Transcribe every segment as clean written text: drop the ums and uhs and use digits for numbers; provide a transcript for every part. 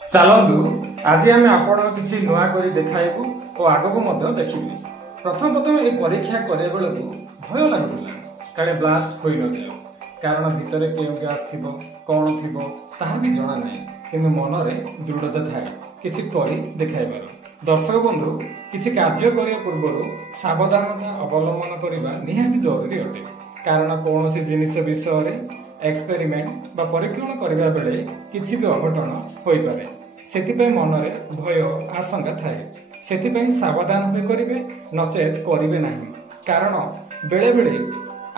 चलतु आज आम आपण किसी नुआ कर देखाइबू और आग को देखिए। प्रथम प्रथम ये परीक्षा करे बेलू भय लगुला काले ब्लास्ट हो न जाओ कारण भितर क्यों गैस थी कौन थी ताहा भी जना ना कि मन में दृढ़ता थाए किसी कर देखाइबार। दर्शक बंधु किसी कार्य करने पूर्व सावधानता अवलंबन करने निहाती जरूरी अटे कारण कौन सी जिनिस विषय एक्सपेरिमेंट बा परीक्षण करने बेले किसी भी अघटन हो पारे से मन में भय आशंका थाए से सावधान हो करेंगे नचेत करेंगे ना कारण बेले बेले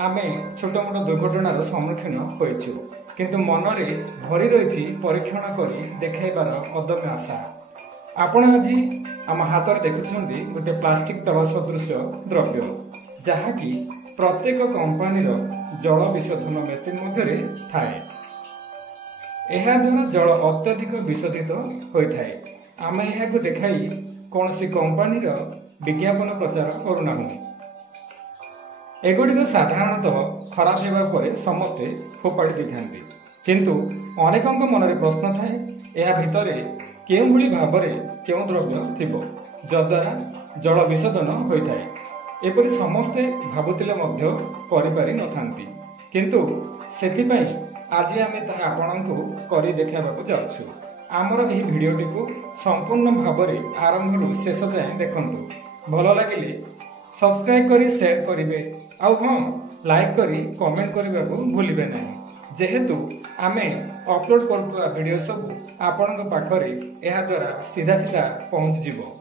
आम छोट मोट दुर्घटनार सम्मुखीन होइछु किंतु मन में भरी रही परीक्षण कर देखाइबार अदम्य आशा। आपण आज आम हाथ में देखुं गोटे प्लास्टिक डबा सदृश द्रव्य जहाँकि प्रत्येक कंपानी जल विशोधन मेसीन मध्य थाए। यह द्वारा जल अत्यधिक विशोधित होता है। आम यह देखाई कौन सी कंपानी विज्ञापन प्रचार करूना। एगुड़िक साधारणतः खराब होगा समस्ते फोपाड़ी दी था किंतु अनेकों मन में प्रश्न थाए यह भितर केउं भली भाव केउं द्रव्य थिबो जद्वारा जल विशोधन होता है एपरि समस्ते भावुतिले मध्य करिपारि नथांती किंतु सेथिपई आज आमे आपनकु करि देखाइबाकु जाउछु। आमर एही भिडियोटी को संपूर्ण भाव आरंभ शेष जाए देखंतु। भल लागिले सब्सक्राइब करी शेयर करिवे आउ हां लाइक करी कमेंट करबाकु भूलिबे नहीं जेहेतु आमे अपलोड करतुआ वीडियो सब आपनक पाखरे एहा द्वारा सीधा सीधा पहुंच जिवो।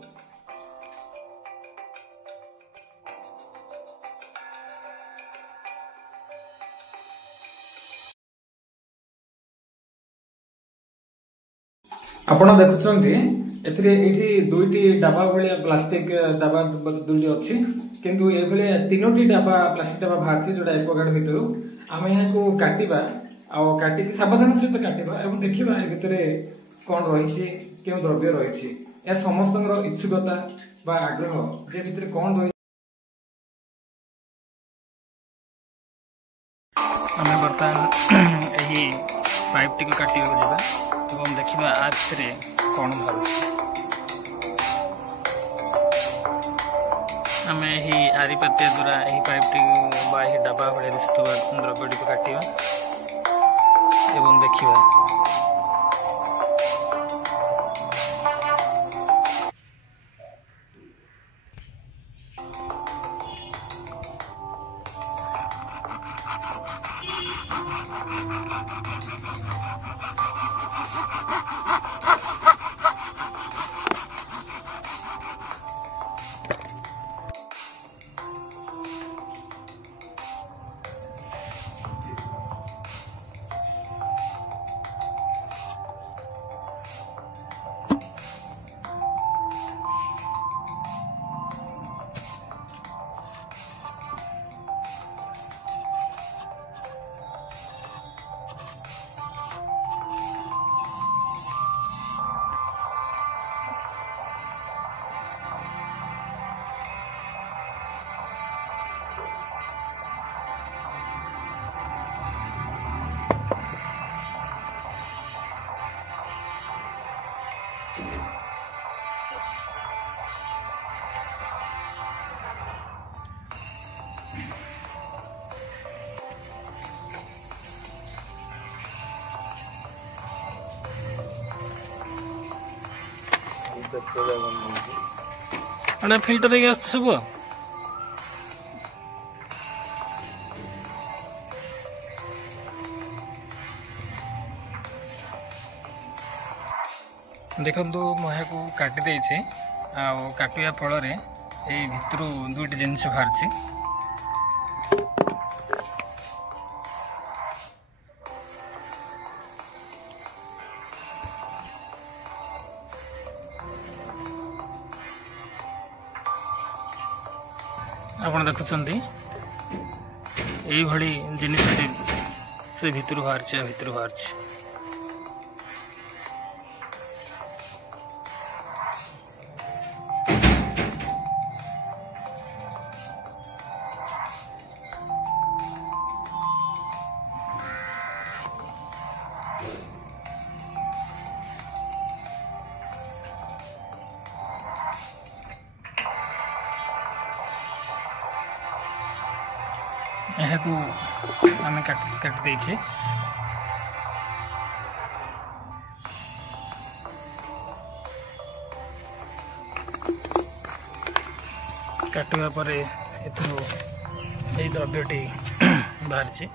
आपण देखुछन्ती एथिरे एठी दुईटी डाबा भलिया प्लास्टिक डाबा दुली अछि किंतु ए भलिया तीनोटी डाबा प्लास्टिक डाबा बाहरछि जोडा एक्वागार्ड भितरु आमे याको काटिबा आ काटि के सावधान सहित काटिबा एवं देखिबा ए भितरे कोन रहिछि केउ द्रव्य रहिछि या समस्तंगर इच्छुकता बा आग्रह जे भितरे कोन रहि आमे बर्तमान एही पाइप टिक काटिबा जिबा एवं देखिबा आ भितरे कोन बाहरछि। आम यही आरिपातिया द्वारा यही पाइपटी बा यही डब्बा भाई दिशुवा द्रव्यटी को काटिबा एवं देखिबा। अरे फिल्टर है सब देखो मुझे को काटी देछे आ काटिया फल रे ए भितरु दुईटी जिनिस बाहरछि। आपण देखुछन्ती एई भली जिनिसटी से भितरु बाहरछि। ଏହାକୁ ଆମେ କାଟି ଦେଇଛେ। କାଟିବା ପରେ ଏଥିରୁ ଏହି ଦ୍ରବ୍ୟଟି ବାହାରିଛି।